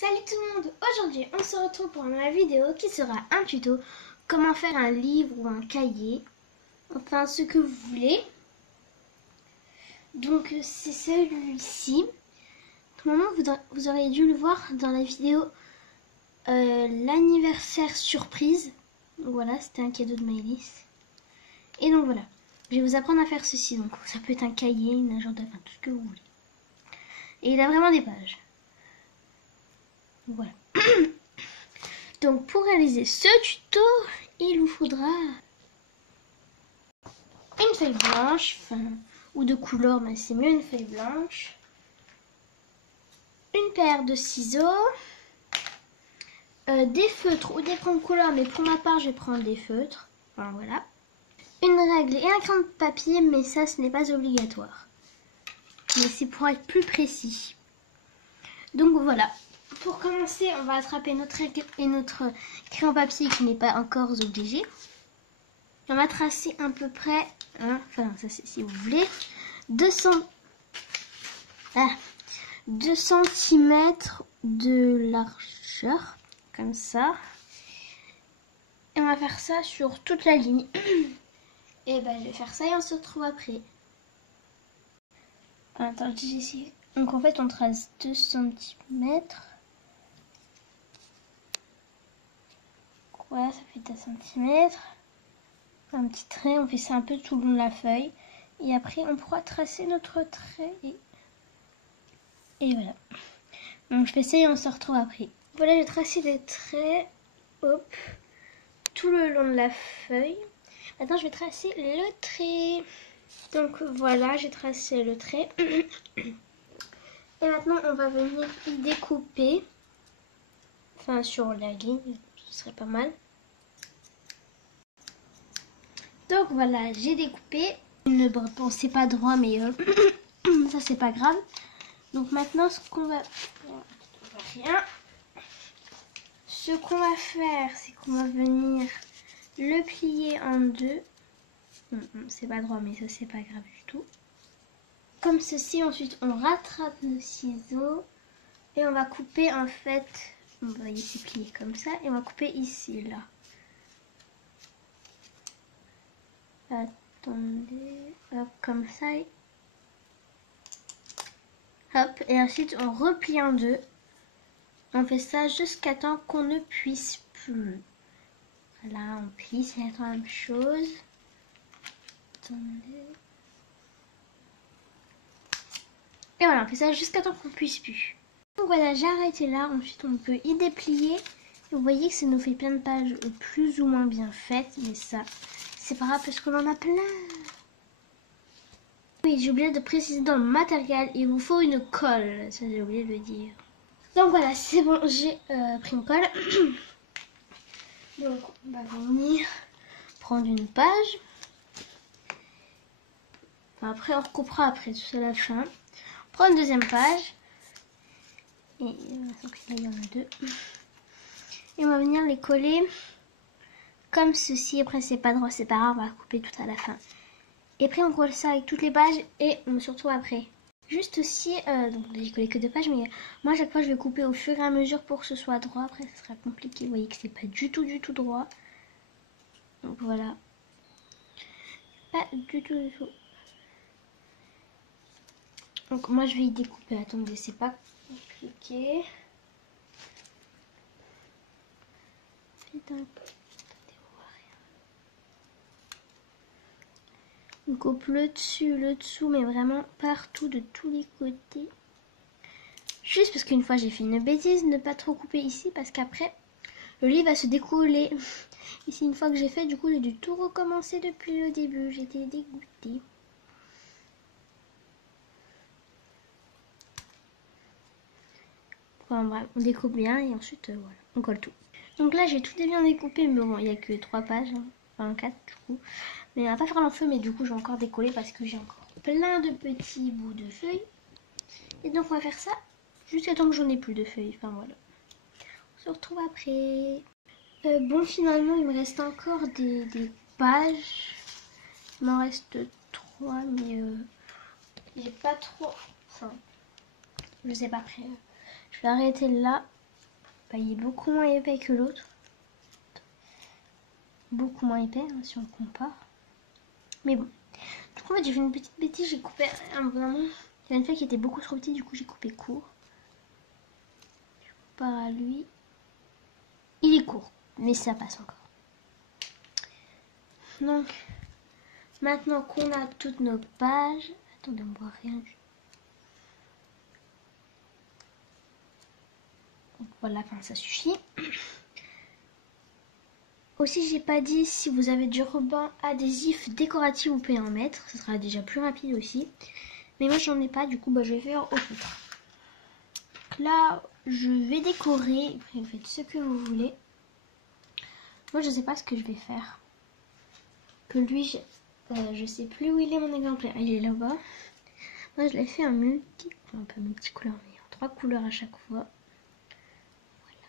Salut tout le monde! Aujourd'hui on se retrouve pour une vidéo qui sera un tuto comment faire un livre ou un cahier, enfin ce que vous voulez. Donc c'est celui-ci. Normalement vous auriez dû le voir dans la vidéo l'anniversaire surprise. Donc, voilà, c'était un cadeau de Maëlys. Et donc voilà, je vais vous apprendre à faire ceci. Donc ça peut être un cahier, une agenda, enfin tout ce que vous voulez. Et il a vraiment des pages. Voilà. Donc pour réaliser ce tuto, il vous faudra une feuille blanche, ou de couleur, mais c'est mieux une feuille blanche, une paire de ciseaux, des feutres ou des crayons de couleur, mais pour ma part je vais prendre des feutres, enfin, voilà, une règle et un crayon de papier, mais ça ce n'est pas obligatoire, mais c'est pour être plus précis. Donc voilà. Pour commencer, on va attraper notre règle et notre crayon papier qui n'est pas encore obligé. On va tracer à peu près, enfin ça c'est si vous voulez, 2 cm de largeur, comme ça. Et on va faire ça sur toute la ligne. Et ben je vais faire ça et on se retrouve après. Attends, j'essaie. Donc en fait on trace 2 cm. Voilà, ça fait 2 cm. Un petit trait, on fait ça un peu tout le long de la feuille. Et après, on pourra tracer notre trait. Et voilà. Donc je fais ça et on se retrouve après. Voilà, j'ai tracé des traits. Hop. Tout le long de la feuille. Maintenant, je vais tracer le trait. Donc voilà, j'ai tracé le trait. Et maintenant, on va venir y découper. Enfin, sur la ligne, ce serait pas mal. Donc voilà, j'ai découpé. Bon, c'est pas droit, mais ça c'est pas grave. Donc maintenant, ce qu'on va faire, c'est qu'on va venir le plier en deux. C'est pas droit, mais ça c'est pas grave du tout. Comme ceci. Ensuite, on rattrape nos ciseaux et on va couper en fait. On va ici plier comme ça et on va couper ici là. Attendez, hop, comme ça. Hop, et ensuite on replie en deux. On fait ça jusqu'à temps qu'on ne puisse plus. Là, on plie, c'est la même chose. Attendez. Et voilà, on fait ça jusqu'à temps qu'on ne puisse plus. Donc voilà, j'ai arrêté là. Ensuite, on peut y déplier. Et vous voyez que ça nous fait plein de pages plus ou moins bien faites. Mais ça, c'est pas grave parce qu'on en a plein. Oui, j'ai oublié de préciser dans le matériel, il vous faut une colle. Ça, j'ai oublié de le dire. Donc voilà, c'est bon, j'ai pris une colle. Donc on va venir prendre une page. Enfin, après on recoupera après, tout ça à la fin. On prend une deuxième page. Et donc là il y en a deux. Et on va venir les coller comme ceci. Après c'est pas droit, c'est pas grave, on va couper tout à la fin. Et après on colle ça avec toutes les pages et on se retrouve après. Juste aussi, donc j'ai collé que 2 pages, mais moi à chaque fois je vais couper au fur et à mesure pour que ce soit droit. Après ça sera compliqué, vous voyez que c'est pas du tout droit. Donc voilà. Pas du tout. Donc moi je vais y découper, attendez, c'est pas compliqué. On coupe le dessus, le dessous, mais vraiment partout, de tous les côtés. Juste parce qu'une fois j'ai fait une bêtise, ne pas trop couper ici, parce qu'après le livre va se décoller. Ici, une fois que j'ai fait, du coup j'ai dû tout recommencer depuis le début. J'étais dégoûtée. Enfin bref, on découpe bien et ensuite voilà, on colle tout. Donc là j'ai tout bien découpé, mais bon, il n'y a que 3 pages, hein. Enfin 4 du coup. Mais on va pas faire l'enfeu, mais du coup je vais encore décoller parce que j'ai encore plein de petits bouts de feuilles. Et donc on va faire ça jusqu'à temps que j'en ai plus de feuilles. Enfin voilà. On se retrouve après. Bon, finalement il me reste encore des pages. Il m'en reste 3, mais j'ai pas trop. Enfin, je sais pas après. Je vais arrêter là. bah, il est beaucoup moins épais que l'autre. Beaucoup moins épais hein, si on le compare. Mais bon. Du coup, en fait, j'ai fait une petite bêtise. J'ai coupé un moment. Il y a une feuille qui était beaucoup trop petite. Du coup, j'ai coupé court. Je compare à lui. Il est court. Mais ça passe encore. Donc, maintenant qu'on a toutes nos pages. Attendez, on voit rien. Donc voilà, enfin, ça suffit. Aussi, j'ai pas dit, si vous avez du ruban adhésif décoratif, vous pouvez en mettre. Ce sera déjà plus rapide aussi. Mais moi, j'en ai pas, du coup, bah, je vais faire au feutre. Là, je vais décorer. Vous faites ce que vous voulez. Moi, je sais pas ce que je vais faire. Que lui, je sais plus où il est mon exemplaire. Il est là-bas. Moi, je l'ai fait en un peu multicouleur, mais en 3 couleurs à chaque fois. Voilà.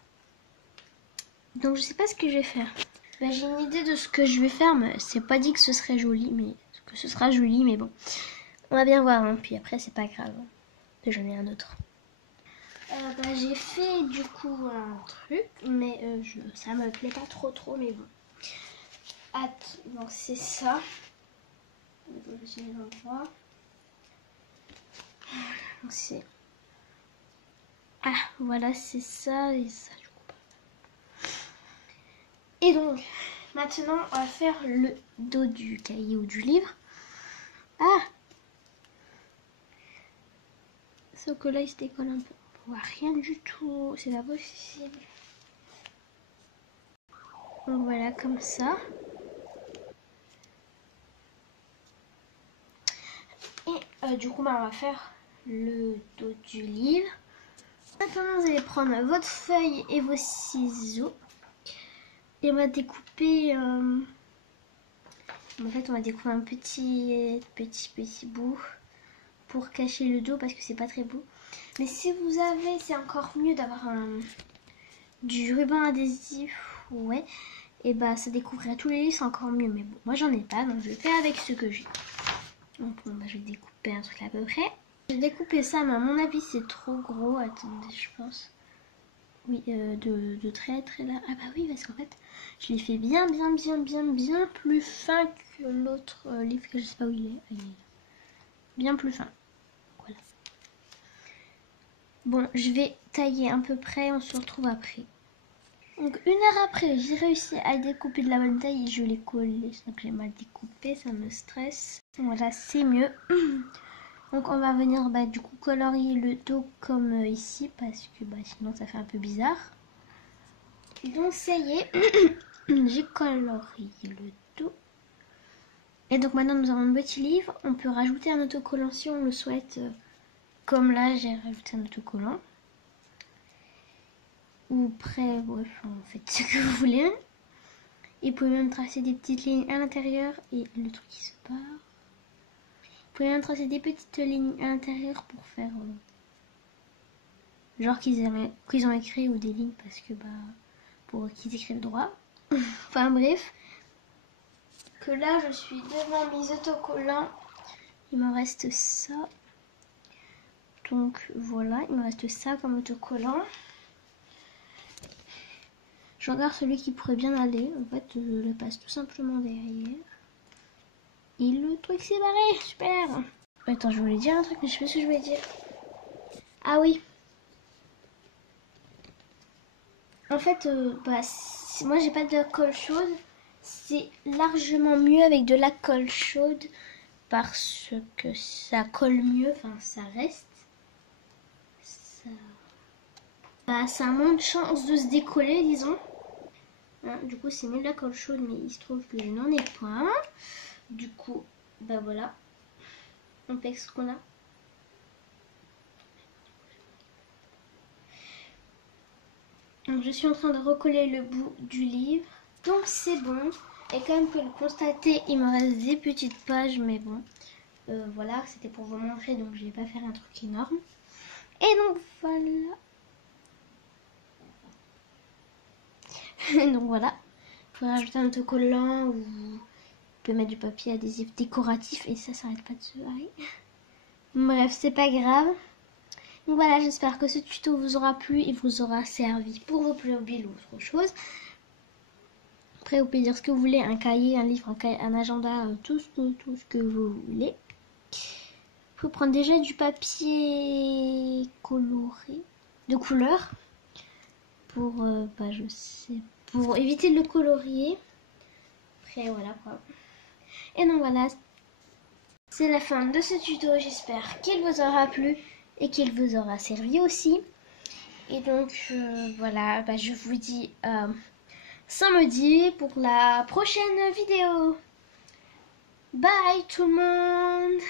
Donc, je sais pas ce que je vais faire. Ben, j'ai une idée de ce que je vais faire, mais c'est pas dit que ce serait joli, mais que ce sera joli, mais bon. On va bien voir, hein. Puis après, c'est pas grave. J'en ai un autre. Ben, j'ai fait du coup un truc, mais ça me plaît pas trop, mais bon. Donc c'est ça. Je suis les endroits. Donc c'est. Ah, voilà, c'est ça et ça du coup. Et donc, maintenant, on va faire le dos du cahier ou du livre. Ah! Sauf que là, il se décolle un peu. On voit rien du tout. C'est pas possible. Donc voilà, comme ça. Et du coup, bah, on va faire le dos du livre. Maintenant, vous allez prendre votre feuille et vos ciseaux. Et on va découper... En fait, on va découper un petit bout pour cacher le dos parce que c'est pas très beau. Mais si vous avez, c'est encore mieux d'avoir du ruban adhésif, ouais. Et bah ça découvrirait tous les livres, c'est encore mieux. Mais bon, moi j'en ai pas, donc je vais faire avec ce que j'ai. Donc bon, bah, je vais découper un truc à peu près. J'ai découpé ça, mais à mon avis c'est trop gros. Attendez, je pense. Oui, de très là. Ah bah oui, parce qu'en fait, je l'ai fait bien plus fin que l'autre livre que je sais pas où il est. Il est bien plus fin. Voilà. Bon, je vais tailler à peu près, on se retrouve après. Donc 1 heure après, j'ai réussi à découper de la bonne taille et je l'ai collé. Donc j'ai mal découpé, ça me stresse. Voilà, c'est mieux. Donc on va venir du coup colorier le dos comme ici parce que sinon ça fait un peu bizarre. Donc ça y est, j'ai colorié le dos. Et donc maintenant nous avons un petit livre. On peut rajouter un autocollant si on le souhaite. Comme là j'ai rajouté un autocollant. Ou près, bref, faites ce que vous voulez. Et vous pouvez même tracer des petites lignes à l'intérieur et le truc qui se part. Vous pouvez même tracer des petites lignes à l'intérieur pour faire genre qu'ils ont écrit ou des lignes parce que pour qu'ils écrivent droit. Enfin bref. Que là je suis devant mes autocollants. Il me reste ça. Donc voilà, il me reste ça comme autocollant. Je regarde celui qui pourrait bien aller. En fait, je le passe tout simplement derrière. Et le truc s'est barré. Super. Attends, je voulais dire un truc, mais je sais pas ce que je voulais dire. Ah oui. En fait, moi j'ai pas de colle chaude. C'est largement mieux avec de la colle chaude. Parce que ça colle mieux. Enfin, ça reste. Ça a moins de chance de se décoller, disons. Du coup, c'est mieux de la colle chaude, mais il se trouve que je n'en ai pas. Du coup, voilà. On fait ce qu'on a. Donc, je suis en train de recoller le bout du livre. Donc, c'est bon. Et comme vous pouvez le constater, il me reste des petites pages, mais bon. Voilà, c'était pour vous montrer, donc je vais pas faire un truc énorme. Et donc, voilà. Donc, voilà. Vous pouvez rajouter un autocollant ou vous pouvez mettre du papier adhésif décoratif et ça s'arrête pas de se barrer. Bref, c'est pas grave. Donc voilà, j'espère que ce tuto vous aura plu et vous aura servi pour vos Playmobil ou autre chose. Après, vous pouvez dire ce que vous voulez, un cahier, un livre, un agenda, tout ce que vous voulez. Il faut prendre déjà du papier coloré, de couleur, pour, pour éviter de le colorier. Après, voilà quoi. Et donc voilà, c'est la fin de ce tuto. J'espère qu'il vous aura plu et qu'il vous aura servi aussi. Et donc, voilà, je vous dis samedi pour la prochaine vidéo. Bye tout le monde!